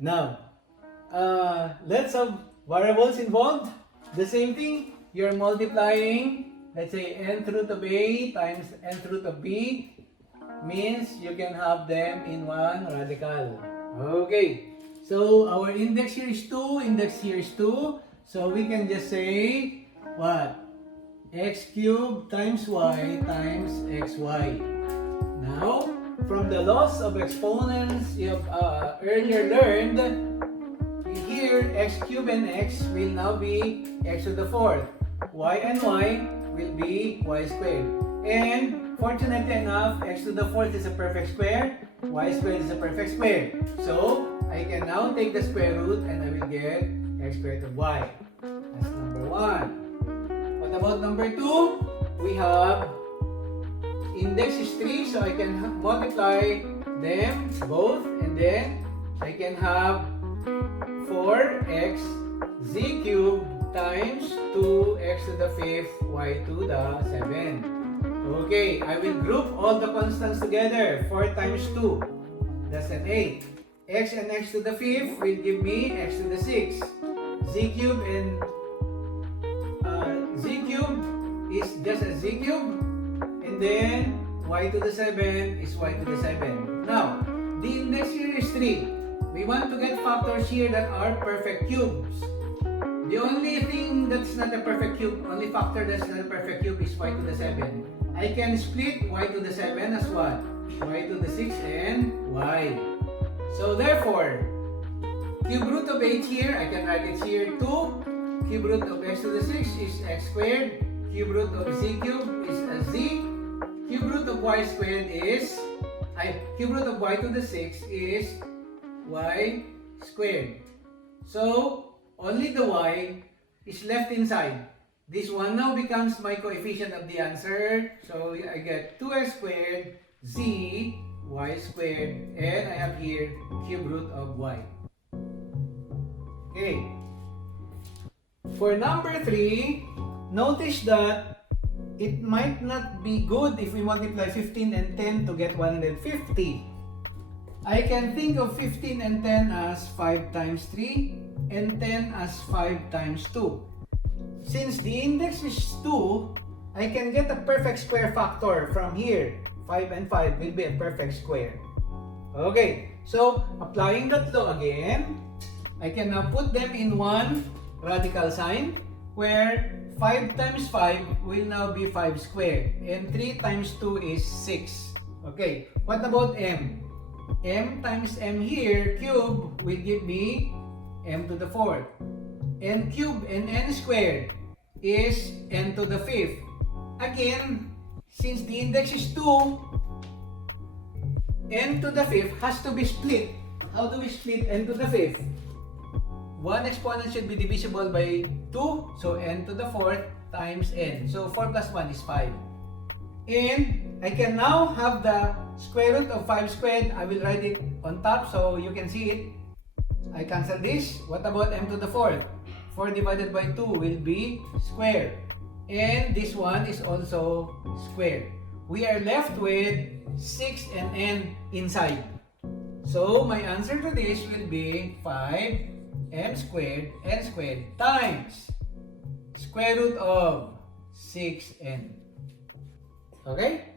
Now, let's have variables involved. The same thing, you're multiplying, let's say nth root of a times nth root of b, means you can have them in one radical. Okay, so our index here is 2, index here is 2, so we can just say, what? X cubed times y times xy. Now, from the laws of exponents you have earlier learned, here x cubed and x will now be x to the fourth. Y and y will be y squared. And fortunately enough, x to the fourth is a perfect square, y squared is a perfect square. So, I can now take the square root and I will get x squared of y. That's number 1. What about number 2? We have index is 3, so I can multiply them both, and then I can have 4x z cubed times 2x to the 5th y to the 7. Okay, I will group all the constants together. 4 times 2, that's an 8. X and x to the 5th will give me x to the 6. Z cubed and z cubed is just a z cubed. And then, y to the 7 is y to the 7. Now, the index here is 3. We want to get factors here that are perfect cubes. The only thing that's not a perfect cube, only factor that's not a perfect cube is y to the 7. I can split y to the 7 as what? Y to the 6 and y. So therefore, cube root of 8 here, I can write it here 2. Cube root of x to the 6 is x squared. Cube root of z cubed is a z. Cube root of y squared is, cube root of y to the 6 is y squared. So, only the y is left inside. This one now becomes my coefficient of the answer. So, I get 2x squared z y squared, and I have here cube root of y. Okay. For number 3, notice that it might not be good if we multiply 15 and 10 to get 150. I can think of 15 and 10 as 5 times 3 and 10 as 5 times 2. Since the index is 2, I can get a perfect square factor from here. 5 and 5 will be a perfect square. Okay, so applying that law again, I can now put them in one radical sign where 5 times 5 will now be 5 squared, and 3 times 2 is 6. Okay, what about m? M times m here, cube, will give me m to the 4th. N cube and n squared is n to the 5th. Again, since the index is 2, n to the 5th has to be split. How do we split n to the 5th? One exponent should be divisible by 2, so n to the 4th times n. So 4 plus 1 is 5. And I can now have the square root of 5 squared. I will write it on top so you can see it. I cancel this. What about m to the 4th? 4 divided by 2 will be square. And this one is also square. We are left with 6 and n inside. So my answer to this will be 5 m squared n squared times square root of 6n. Okay?